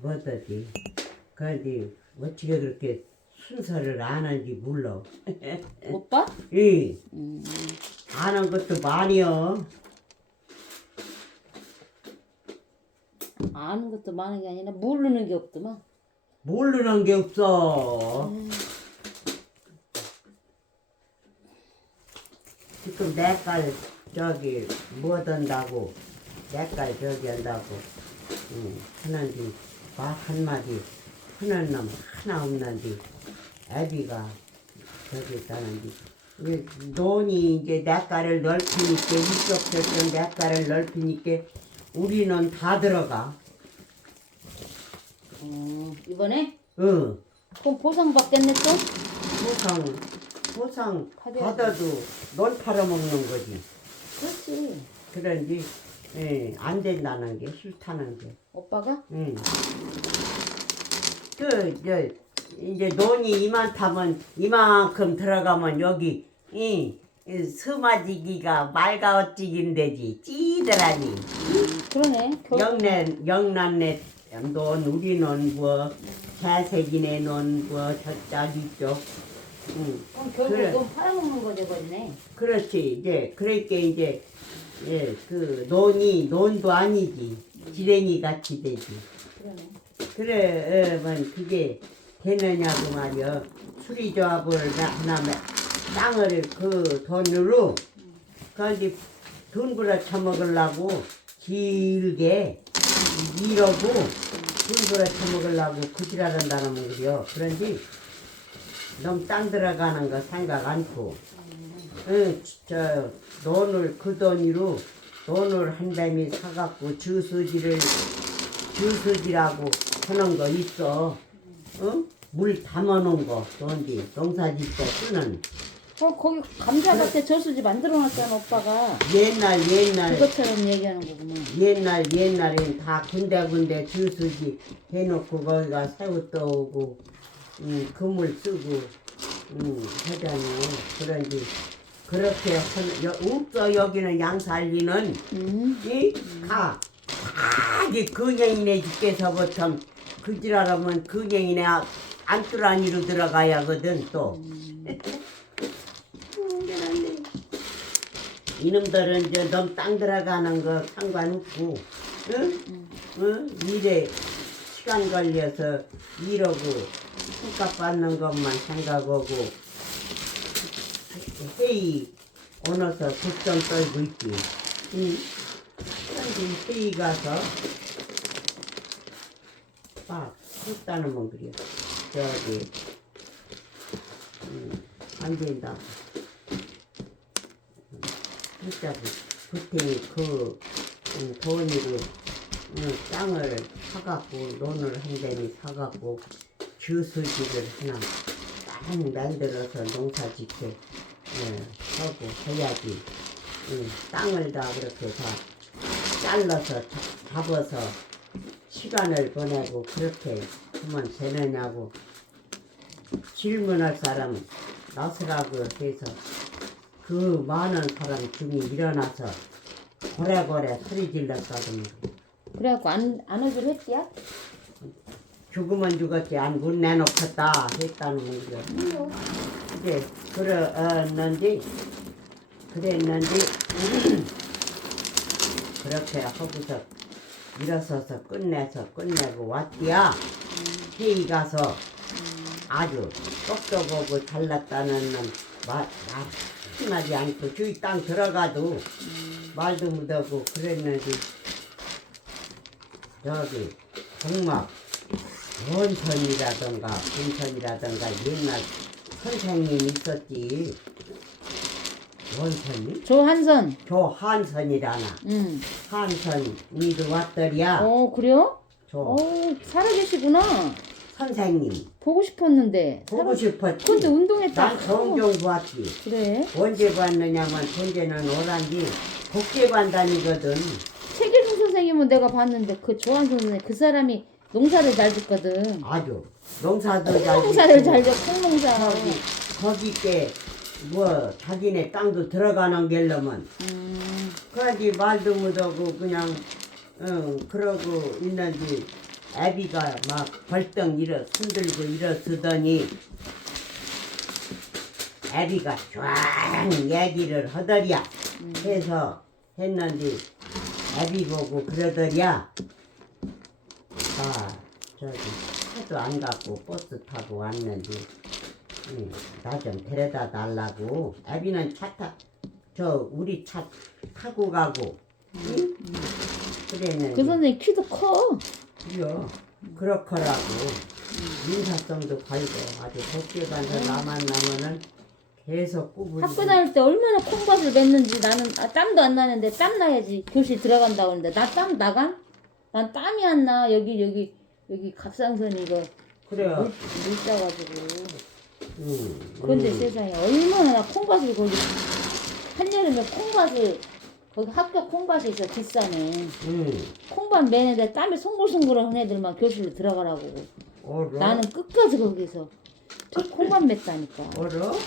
뭐더지. 그런데 어떻게 그렇게 순서를 안 하는지 몰라. 오빠? 예. 아는 것도 많이요. 아는 것도 많은 게 아니라 모르는 게 없더만. 모르는 게 없어. 지금 내깔 저기 뭐 든다고 내깔 저기 한다고 하는데 말 한마디 하는 놈 하나 없는데 애비가 저기 있다는데 논이 이제 내깔을 넓히니까 이쪽 저쪽 내깔을 넓히니까 우리는 다 들어가. 이번에? 응. 그럼 보상 받겠네 또? 보상 받아야지. 받아도 넌 팔아먹는 거지. 그렇지. 그런지 안 된다는 게 싫다는 게. 오빠가? 응. 이제 논이 이만타면 이만큼 들어가면 여기 이 스마지기가 말가어찌긴데지 찌더라니. 그러네. 영란내 논 우리는 뭐 자색이네 논뭐 저쪽 이쪽. 그럼 결국 그래. 넌 팔아먹는 거 돼버리네. 그렇지. 이제 그러니까 이제 그 논도 아니지. 지렁이 같이 되지. 그러네. 그래, 그게 되느냐고 말이야. 수리조합을 하나면 땅을 그 돈으로 그런데 돈 벌어 처먹으려고 길게 이러고 돈 벌어 처먹으려고 그지랄한다는 거요. 그런지 너무 땅 들어가는 거 생각 않고 저 돈을 그 돈으로 돈을 한 담이 사갖고 주스지라고 하는 거 있어. 물 담아놓은 거 돈디 농사짓 때 쓰는 거기 감자밭에 저수지 만들어놨잖아 오빠가. 옛날 그것처럼 얘기하는 거구나. 옛날엔 다 군데군데 주스지 해놓고 거기가 새우 떠오고 그물 쓰고 하잖아. 그런지 그렇게 없어. 여기는 양살리는 다 근영이네 집게서부터 그지라라면 근영이네 안뚜라니로 들어가야 하거든 또. 이놈들은 이제 너무 땅 들어가는 거 상관없고 일에 시간 걸려서 일하고 손값 받는 것만 생각하고 회의 오너서 국점 떨고 있지. 그런데 회의 가서 했다는 건 그래. 저기 안 된다. 진짜고 그때 그 돈으로 땅을 사갖고 논을 한 대니 사갖고 주스지를 하나 딱 만들어서 농사짓게 하고 해야지. 땅을 다 그렇게 다 잘라서 잡아서 시간을 보내고 그렇게 하면 되느냐고 질문할 사람 나서라고 해서 그 많은 사람 중에 일어나서 고래고래 소리 질렀다더니 그래갖고 안 오기로 했디야? 죽으면 죽었지 안 군 내놓겠다 했다는 거죠. 이제 그랬는지 그렇게 하고서 일어서서 끝내고 왔디야. 회의 가서 아주 똑똑하고 잘났다는 놈 말하지 않고 저기 땅 들어가도 말도 못하고 그랬는데 저기 정말 원천이라던가 분천이라던가 옛날 선생님 있었지. 원천이? 조한선. 조한선이라나. 한선이도 왔더리야. 그래요? 조 살아계시구나. 선생님 보고 싶었는데. 보고 싶었지. 근데 운동했다. 난 종종 봤지. 그래. 언제 봤느냐면 현재는 오란지 복제관 다니거든. 최길중 선생님은 내가 봤는데 그 조한선 선생님 그 사람이 농사를 잘 짓거든. 아주 농사도 잘 콩농사를 짓고 잘 짓고 콩농사. 거기 때 뭐 자기네 땅도 들어가는 게려면 그러지 말도 못하고 그냥 그러고 있는지 애비가 막 벌떡 손들고 일어서더니 애비가 쫙 얘기를 하더랴. 해서 했는데 애비 보고 그러더랴. 저기 차도 안 갖고 버스 타고 왔는데 나 좀 데려다 달라고. 애비는 우리 차 타고 가고. 응? 그랬는데. 그 선생님 키도 커. 그래요. 그렇더라고. 인사성도 밝고 아주 곱게 가서 나만 나면은 계속 꾸부리고. 학교 다닐 때 얼마나 콩밭을 맸는지. 나는 땀도 안 나는데 땀 나야지 교실 들어간다고 하는데 나 땀 나간? 난 땀이 안 나. 여기 갑상선 이거 그래요. 물 짜가지고. 그런데 세상에 얼마나 나 콩밭을 거기 한여름에 콩밭을 거기 학교 콩밭이 있어 비싸네. 콩밭 매는데 땀이 송글송글한 애들만 교실로 들어가라고. 얼어? 나는 끝까지 거기서 저 콩밭 맸다니까. 얼어?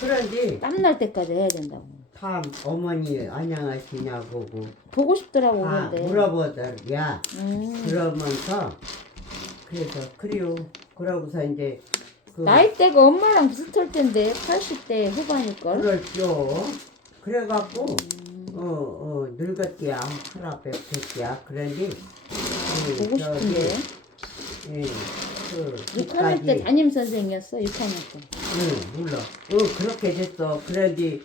그런지 땀 날 때까지 해야 된다고. 다 어머니 안녕하시냐고 보고 싶더라고. 다 그런데 물어보더랴. 그러면서 그래서 그래요. 그러고서 이제 나이대가 엄마랑 비슷할 텐데 80대 후반일걸. 그렇죠. 그래갖고 늙었디야 하나 뵙겠디야. 그러니 보고 싶은데. 그 6학년 때 담임 선생이었어. 6학년 때. 몰라. 그렇게 됐어. 그러니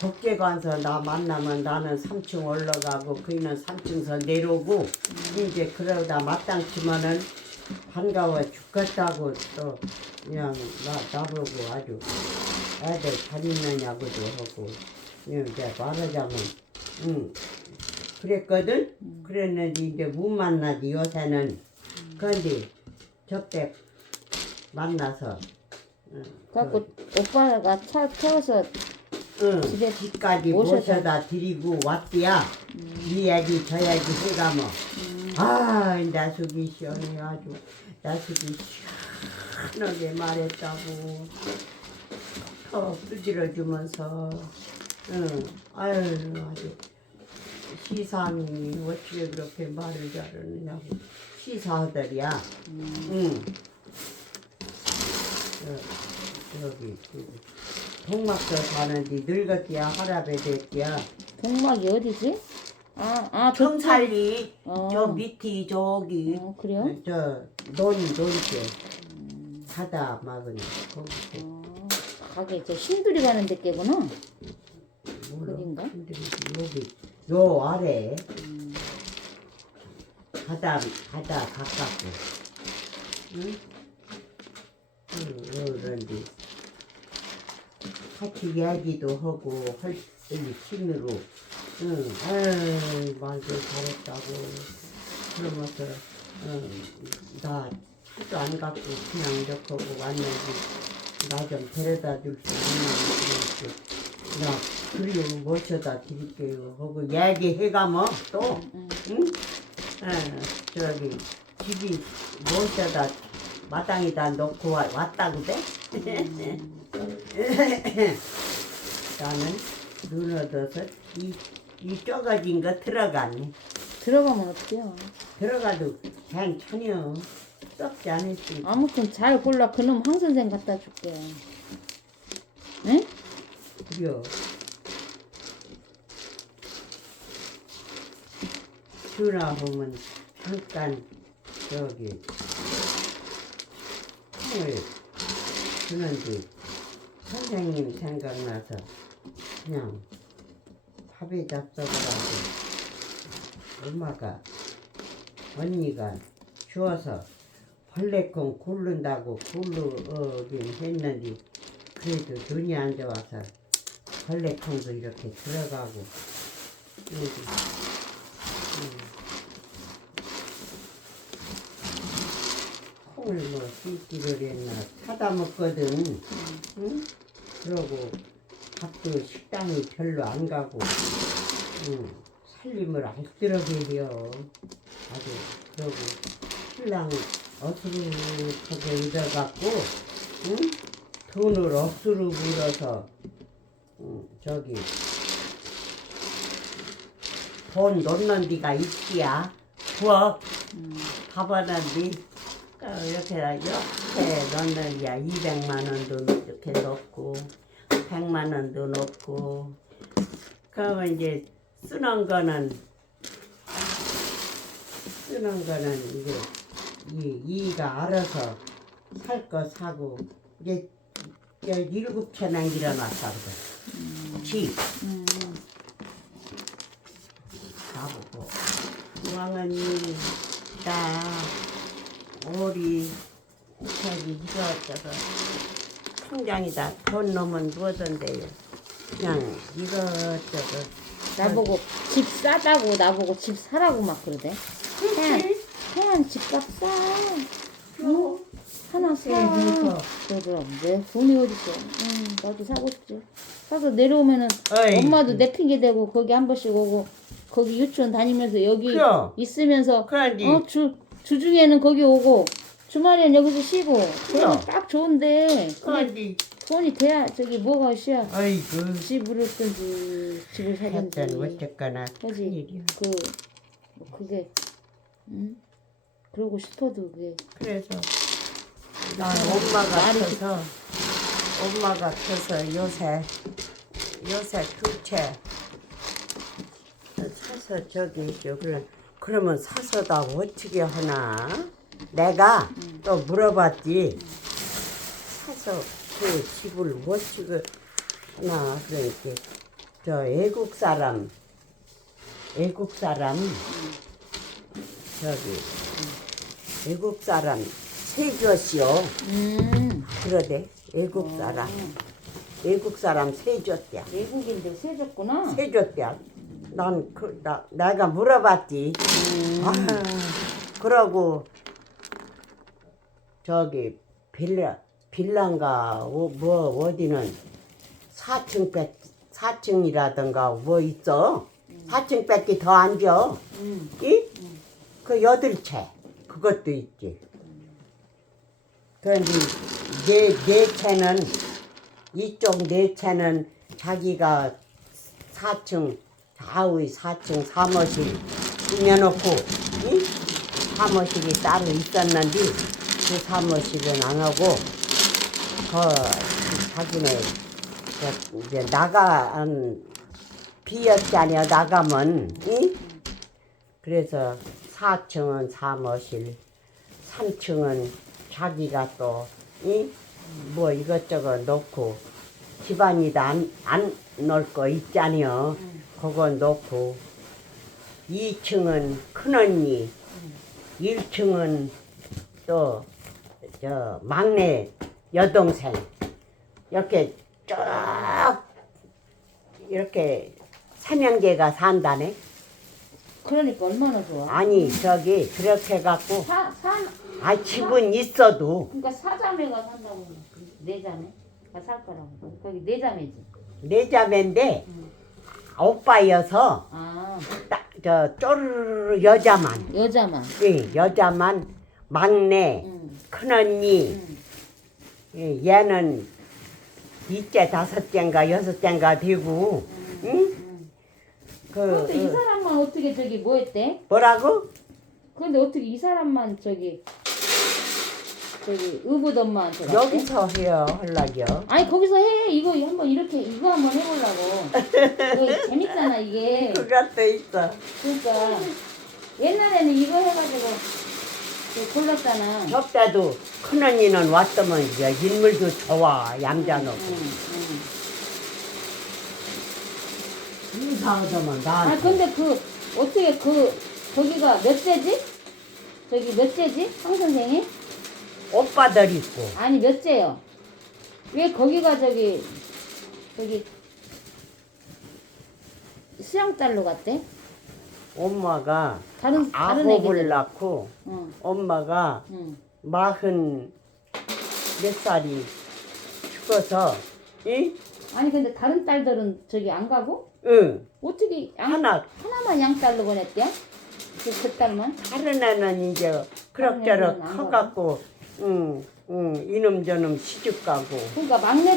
밖에 가서 나 만나면 나는 3층 올라가고 그이는 3층서 내려오고 이제 그러다 마땅치면은 반가워 죽겠다고 또 그냥 나보고 아주 애들 잘 있느냐고도 하고 이제 말하자면 그랬거든. 그랬는데 이제 못 만나지 요새는. 그런데 저때 만나서 그래갖고 오빠가 차 태워서 집에 집까지 모셔다 드리고 왔디야. 이 얘기 저 얘기 해가면 나 속이 시원해. 아주 나 속이 시원하게 말했다고 더 두드려주면서 아주 시상이 어떻게 그렇게 말을 잘하느냐고 시사하더랴. 여기 동막도 사는데 늙었디야 할아버지 됐디야. 동막이 어디지? 청살리 어. 저 밑이 저기 그래요? 저 논께 바다 막은 거기 가게 저 신들이 가는 데께구나. 뭐라 거긴가? 여기 요 아래 바다 가깝고 그런데 같이 이야기도 하고 헐리 친으로 말도 잘했다고 그러면서 나 차도 안 갖고 그냥 이렇게 하고 왔는데 나 좀 데려다 줄 수 있냐고 나 그리고 모셔다 드릴게요 하고 얘기해가면 또 저기 집이 모셔다 마당에다 놓고 왔다고 돼? 나는 눈 얻어서 이 쪄가진 거 들어갔네. 들어가면 어때요? 들어가도 괜찮여. 썩지 않았으니까. 아무튼 잘 골라. 그놈 황 선생 갖다 줄게. 응? 그래요. 전화하면 잠깐 저기 콩을 주는데 선생님 생각나서 그냥 밥에 잡숴보라고 엄마가 언니가 주어서 벌레콩 굴른다고 굴르긴 했는데 그래도 눈이 안 좋아서 벌레콩도 이렇게 들어가고 콩을 뭐 씻기를 했나 사다 먹거든. 응? 그러고 밥도 식당이 별로 안 가고 살림을 알뜰하게 해요. 아주 그러고 신랑 어수룩하게 얻어갖고 돈을 억수로 물어서 저기 돈 넣는 데가 있지야. 부엌 가봐놨니? 이렇게 넣는 야 200만 원도 이렇게 넣고 100만 원도 넣고 그러면 이제 쓰는 거는 이게 이가 알아서 살 거 사고 이제 7채나 일어났다 그래. 집 가보고 왕언니 나 오리 저기 이것저것 통장에다 돈 넣으면 뭐던데요. 그냥 이것저것 나보고 집 싸다고 나보고 집 사라고 막 그러대. 태양 집값 싸. 응? 하나 사. 그러더라고. 내 돈이 어딨어. 나도 사고 싶지. 사서 내려오면은 어이. 엄마도 내 핑계 대고 거기 한 번씩 오고 거기 유치원 다니면서 여기 그럼. 있으면서 그런지. 주중에는 거기 오고 주말에는 여기서 쉬고 그럼. 그러면 딱 좋은데 그게 그런지. 돈이 돼야 저기 뭐가 쉬야. 아이고. 집을 얻든지 집을 사든지 하여튼 어쨌거나 하지. 큰일이야. 뭐 그게 그러고 싶어도 그게 그래서 난 엄마가 커서 요새 두 채 사서 저기 있죠. 그러면 사서 다 어떻게 하나? 내가 또 물어봤지. 사서 그 집을 어떻게 하나? 그러니까 저 외국 사람 저기 외국 사람 세줬시오. 그러대. 외국 사람 세줬대. 외국인들 세줬구나. 세줬대. 내가 물어봤지. 그러고 저기 빌라인가 뭐 어디는 4층이라든가 뭐 있어. 4층밖에 더 안 줘. 이? 그 8채 그것도 있지. 그런데 네 채는 이쪽 4채는 자기가 4층 좌우의 4층 사무실 꾸며놓고 이? 사무실이 따로 있었는데 그 사무실은 안 하고 자기네 이제 비었잖여 나가면 이? 그래서 4층은 사무실 3층은 자기가 또 뭐 이것저것 놓고 집안이도 안 놓을 거 있잖여. 그거 놓고 2층은 큰언니 1층은 또 저 막내 여동생 이렇게 쭉 이렇게 3형제가 산다네. 그러니까 얼마나 좋아. 아니 저기 그렇게 해갖고 집은 사, 있어도 그러니까 사자매가 산다고. 4자매가 살 거라고. 거기 4자매지. 4자매인데 오빠여서 저 쪼르르 여자만. 예, 여자만 막내 큰언니 얘는 2째 5째인가 6째인가 되고 그런데 이 사람만 어떻게 저기 뭐 했대? 뭐라고? 그런데 어떻게 이 사람만 저기 의붓 엄마한테 갔대? 여기서 해요 하려고요. 아니 거기서 해. 이거 한번 이거 한번 해보려고. 이거 재밌잖아 이게. 그것도 있어. 그러니까 옛날에는 이거 해가지고 골랐잖아. 저때도 큰언니는 왔더만 이제 인물도 좋아 얌전하고 이상하더만 나한테. 근데 어떻게 거기가 몇 째지? 저기 몇 째지? 황 선생이? 오빠들 있고. 아니 몇 째요? 왜 거기가 저기 수양딸로 갔대? 엄마가 다른 아홉을 애기들. 낳고 엄마가 40 몇 살이 죽어서 아니 근데 다른 딸들은 저기 안 가고? 응. 어떻게 하나만 양딸로 보냈대? 그 딸만? 다른 애는 이제 다른 그럭저럭 애들은 안 커갖고 이놈저놈 시집 가고. 그러니까 막내